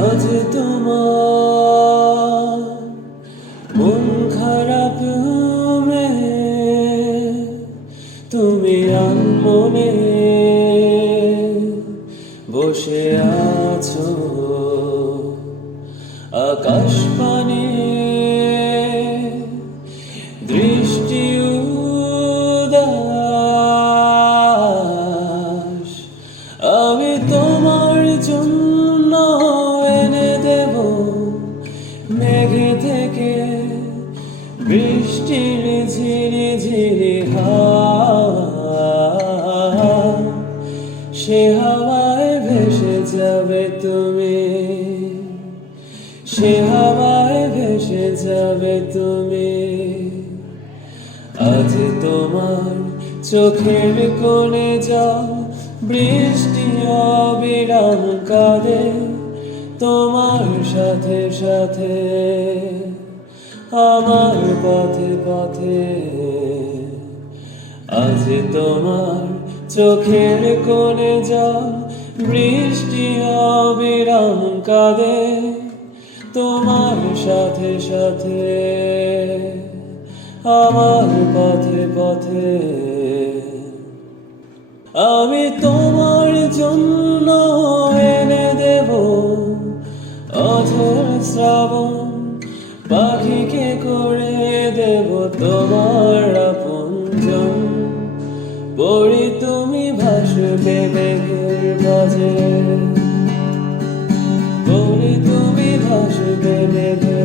আজ তোমার মন খারাপ মে তুমি আনমনে বসে আছো আকাশ পানে দৃষ্টি উদাস আমি তোমার জন্য এনে দেব মেঘে থেকে বৃষ্টির ঝিরি ঝিরি হাওয়া সে হাওয়ায় ভেসে যাবে তুমি সে হাওয়ায় ভেসে যাবে তুমি আজ তোমার চোখের কোণে যাও বৃষ্টি অবিরাম কাঁদে তোমার সাথে সাথে আমার পথে পথে আজ তোমার চোখের কোণে যাও বৃষ্টি অবিরাম কাঁদে তোমার সাথে সাথে আমার পথে পথে আমি তোমার জন্য এনে দেব অঝোর শ্রাবণ পাখিকে করে দেব তোমার আপনজন পড়ি তুমি ভাসবে মেঘের মাঝে পড়ি তুমি ভাসবে মেঘের